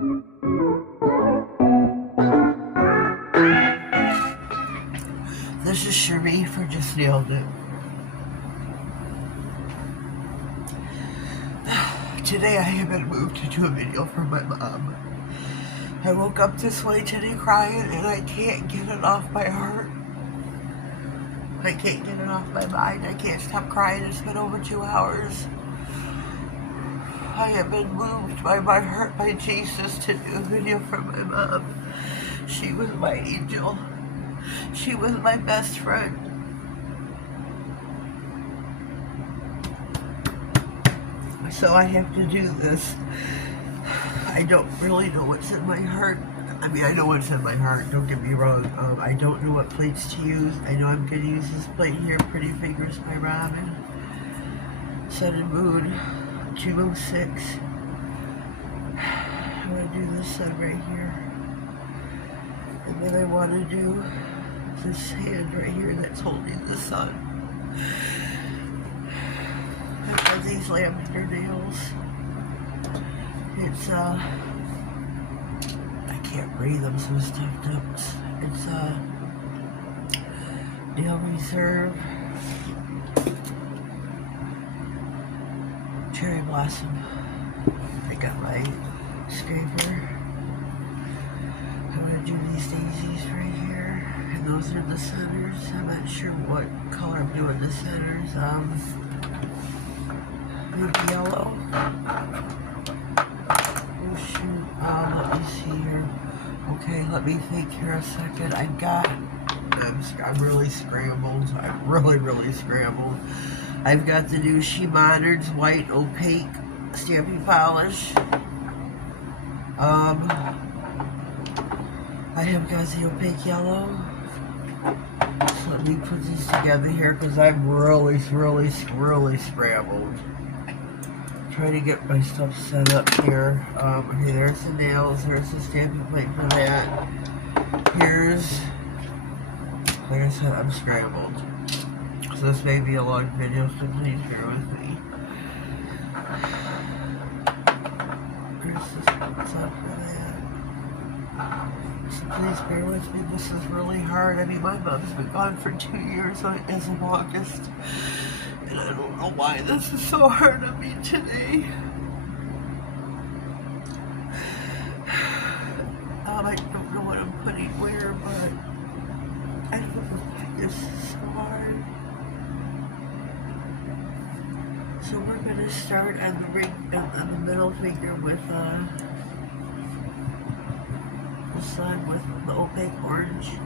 This is Sheree for Just Nailed It. Today I have been moved to do a video for my mom. I woke up this way today crying and I can't get it off my heart. I can't get it off my mind. I can't stop crying. It's been over 2 hours. I have been moved by my heart, by Jesus, to do a video for my mom. She was my angel. She was my best friend. So I have to do this. I don't really know what's in my heart. I mean, I know what's in my heart, don't get me wrong. I don't know what plates to use. I know I'm going to use this plate here, Pretty Fingers by Robin. Sun and Moon, 206. I'm going to do this sun right here. And then I want to do this hand right here that's holding the sun. I've got these lavender nails. It's, I can't breathe, I'm so stuffed up. It's, Nail Reserve. Cherry Blossom. I got my scraper. I'm going to do these daisies right here. And those are the centers. I'm not sure what color I'm doing the centers. Maybe yellow. Oh shoot. Let me see here. Okay, let me think here a second. I'm really scrambled. I'm really scrambled. I've got the new She Modern's white opaque stamping polish. I have got the opaque yellow. So let me put these together here because I'm really scrambled. Trying to get my stuff set up here. Okay, there's the nails. There's the stamping plate for that. Here's, like I said, I'm scrambled. So this may be a long video, so please bear with me. Here's the stuff for that. So please bear with me. This is really hard. I mean, my mom's been gone for 2 years as of August. And I don't know why this is so hard on me today. I don't know what I'm putting where, but I don't know why this is so hard. So we're going to start on the ring, on the middle finger with the sun with the opaque orange.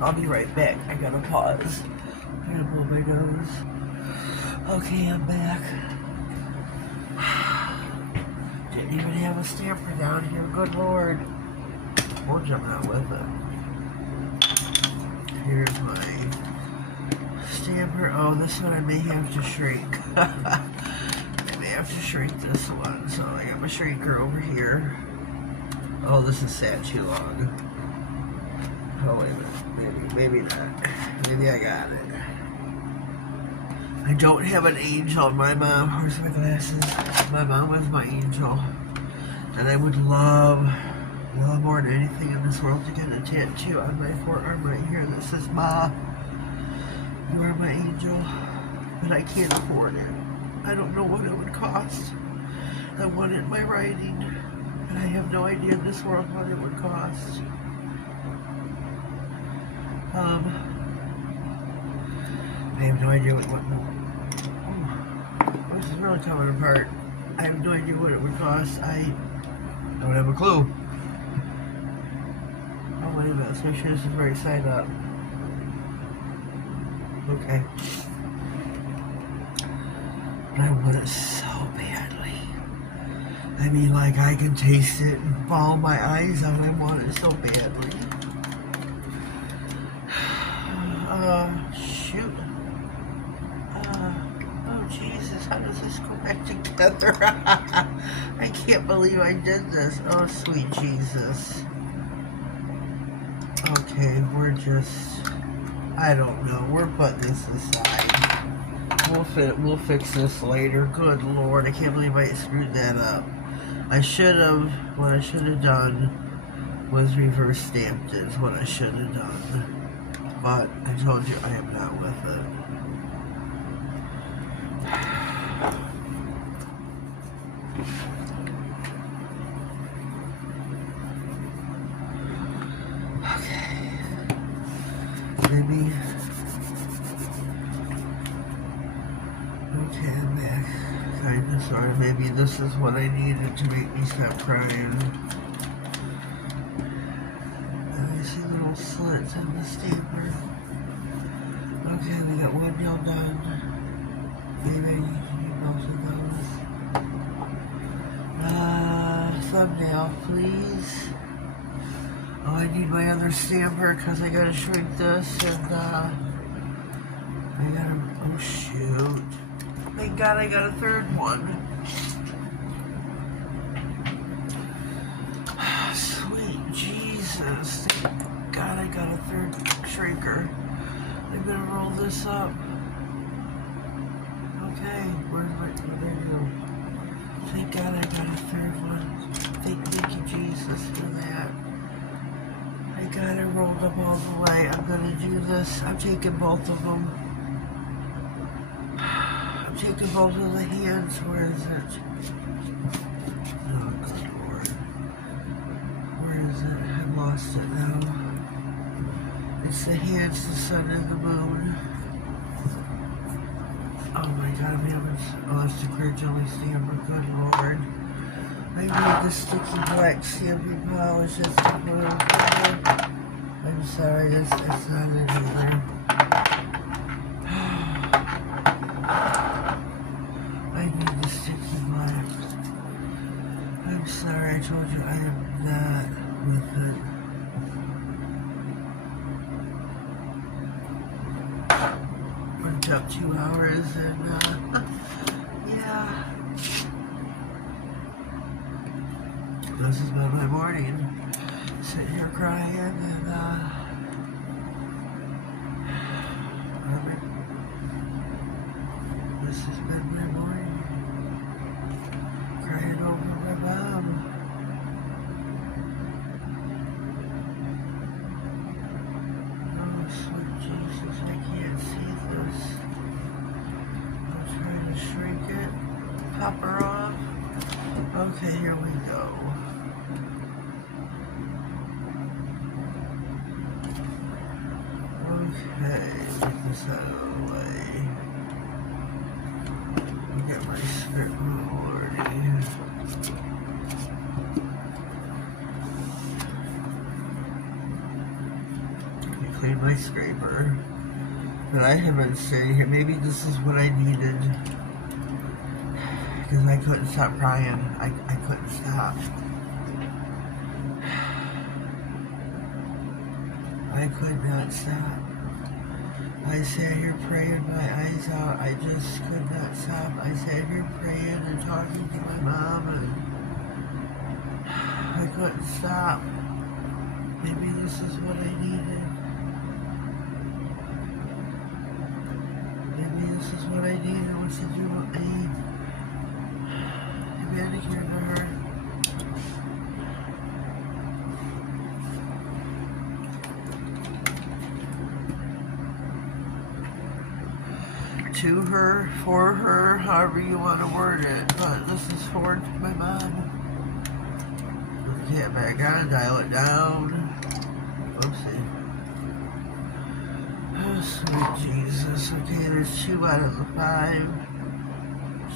I'll be right back. I gotta pause. I'm gonna blow my nose. Okay, I'm back. Didn't even have a stamper down here. Good Lord. We're jumping out with it. Here's my stamper. Oh, this one I may have to shrink. I may have to shrink this one. So I got my shrinker over here. Oh, this is sad too long. Oh, wait a minute. Maybe not. Maybe I got it. I don't have an angel. My mom, where's my glasses? My mom was my angel. And I would love more than anything in this world to get a tattoo on my forearm right here. This is Ma. You are my angel. But I can't afford it. I don't know what it would cost. I want it in my writing. And I have no idea in this world what it would cost. I have no idea what this is really coming apart. I have no idea what it would cost. I don't have a clue. Oh, wait a minute. Let's make sure this is right side up. Okay. But I want it so badly. I mean, like, I can taste it and bawl my eyes out. I want it so badly. Shoot. Oh, Jesus, how does this go back together? I can't believe I did this. Oh, sweet Jesus. Okay, we're just, I don't know, we're putting this aside. We'll fix this later. Good Lord, I can't believe I screwed that up. What I should have done was reverse stamped it, is what I should have done. But I told you I am not with it. Okay. Maybe. Okay, I'm back. Kinda sorry. Maybe this is what I needed to make me stop crying. I see little slits in the stamper. Okay, we got one nail done. Maybe I need both of those. Thumbnail, please. Oh, I need my other stamper because I gotta shrink this and I gotta, oh shoot. Thank God I got a third one. Sweet Jesus. Thank God I got a third shrinker. I better roll this up. Okay, where's my, there we go. Thank God I got a third one. Thank you Jesus for that. I got it rolled up all the way. I'm gonna do this. I'm taking both of them. I'm taking both of the hands. Where is it? Oh, good Lord. Where is it? I lost it now. It's the hands, the sun, and the moon. Oh my God, I'm having... Oh, it's the clear jelly stamper. Good Lord. I need the sticky black stamping polish. That's the blue. I'm sorry, that's not it either. I need the sticky black. I'm sorry, I told you I am not with it. Worked up 2 hours and yeah. This has been my morning. Sitting here crying and this has been my morning. Crying over my mom. Oh, sweet Jesus, I can't see this. I'm trying to shrink it, pop her off. Okay, here we go. Okay, get this out of the way. Get my script already. Clean my scraper. But I have been sitting here. Maybe this is what I needed. Because I couldn't stop crying. I couldn't stop. I could not stop. I sat here praying my eyes out. I just could not stop. I sat here praying and talking to my mom and I couldn't stop. Maybe this is what I needed. Maybe this is what I needed was to do what I need. A manicure to her. To her, for her, however you want to word it, but this is for my mom. Put the cat back on, dial it down. Oopsie. Oh, sweet Jesus. Okay, there's 2 out of the 5.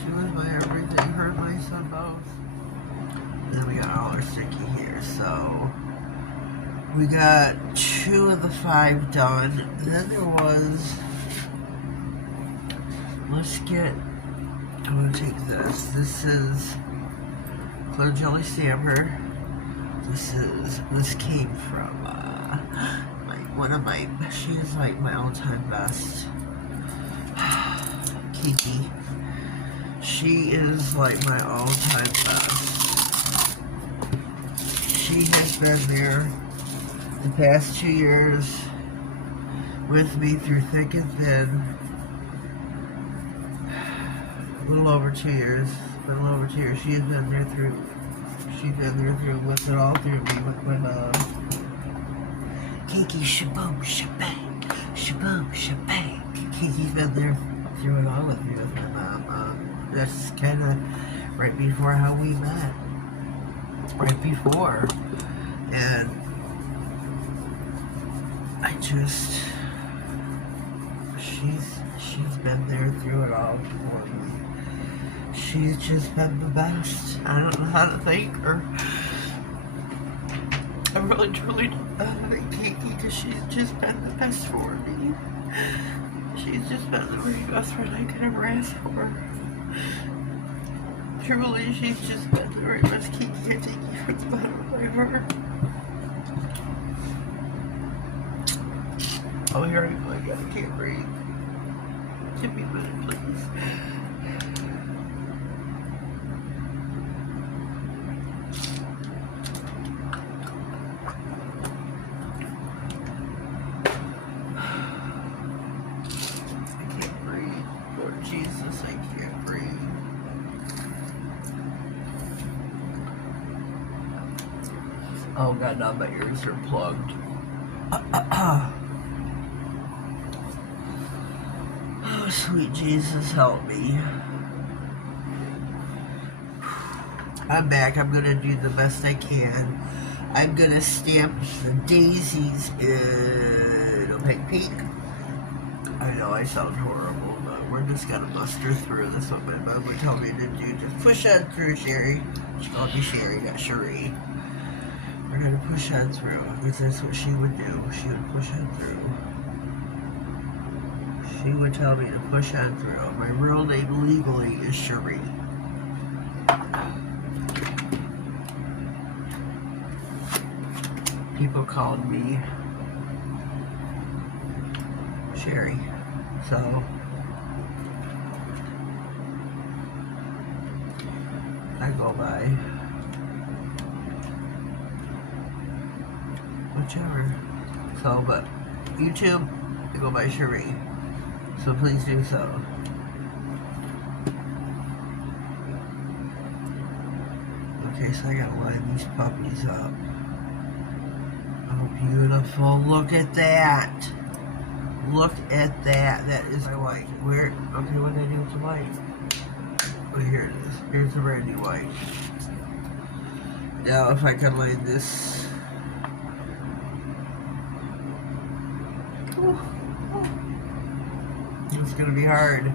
She was my everything, her and my son both. And then we got all our sticky here, so we got 2 of the 5 done. And then there was... Let's get, I'm going to take this. This is Clear Jelly Stamper. This came from, she is like my all-time best. Kiki. She is like my all-time best. She has been there the past 2 years with me through thick and thin. little over 2 years. A little over 2 years. She's been there through with it all through me when Kiki shaboom shabang shaboom shabang. Kiki's been there through it all with me with my mom. That's kind of right before how we met. Right before, and I just she's been there through it all for me. She's just been the best. I don't know how to thank her. I really truly don't know how to thank Kiki because she's just been the best for me. She's just been the very best friend I could ever ask for. Truly, she's just been the very best. Kiki, I take you from the bottom of my heart. Oh, here I go. I can't breathe. Give me a minute, please. Oh god, now my ears are plugged. Oh, sweet Jesus, help me. I'm back. I'm gonna do the best I can. I'm gonna stamp the daisies in opaque pink. I know I sound horrible, but we're just gonna muster through this. What my mom would tell me to do. Just push on through, Sherry. She called me Sherry, not Cherie. We're gonna push on through, because that's what she would do. She would push on through. She would tell me to push on through. My real name legally is Cherie. People called me Sherry, so I go by whichever. So, but YouTube, I go by Cherie. So please do so. Okay, so I gotta line these puppies up. Oh, beautiful. Look at that. Look at that. That is my white. Where? Okay, what did I do with the white? Oh, here it is. Here's the brand new white. Now, if I can line this. It's going to be hard.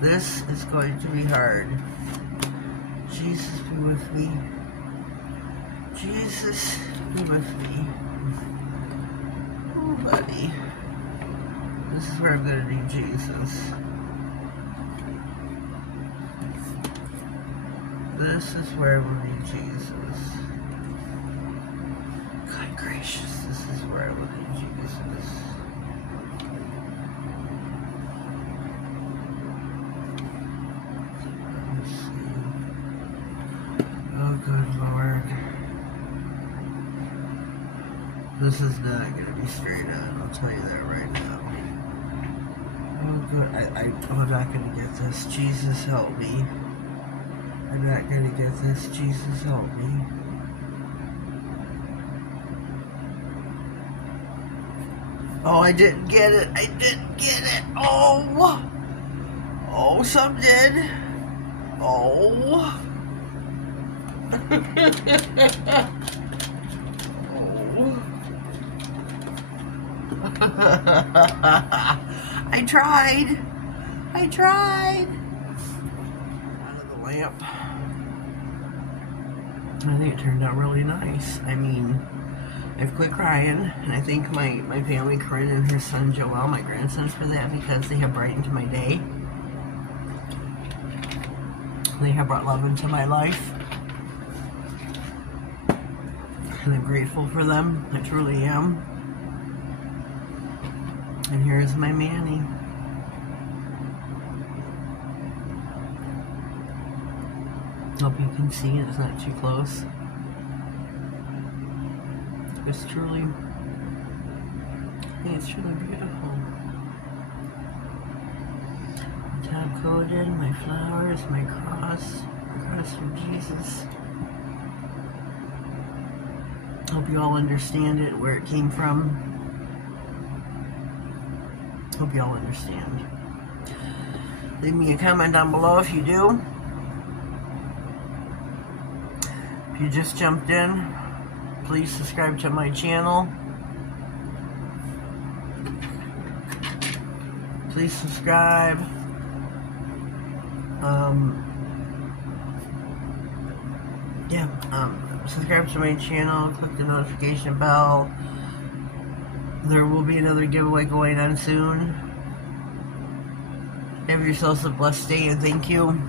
This is going to be hard. Jesus, be with me. Jesus, be with me. Oh, buddy. This is where I'm going to need Jesus. This is where we'll need Jesus. God gracious, this is where I will need Jesus. Good Lord. This is not going to be straight on, I'll tell you that right now. Oh good, I'm not going to get this. Jesus help me. I'm not going to get this. Jesus help me. Oh, I didn't get it. I didn't get it. Oh. Oh, some did. Oh. I tried. Out of the lamp. I think it turned out really nice. I mean, I've quit crying, and I thank my family, Corinne and her son Joel, my grandsons, for that, because they have brightened my day. They have brought love into my life. And I'm grateful for them. I truly am. And here's my Manny. Hope you can see it. It's not too close. It's truly beautiful. Tab coated, my flowers, my cross for Jesus. Hope you all understand it, where it came from. Hope you all understand. Leave me a comment down below if you do. If you just jumped in, please subscribe to my channel. Please subscribe. Subscribe to my channel, click the notification bell. There will be another giveaway going on soon. Have yourselves a blessed day and thank you.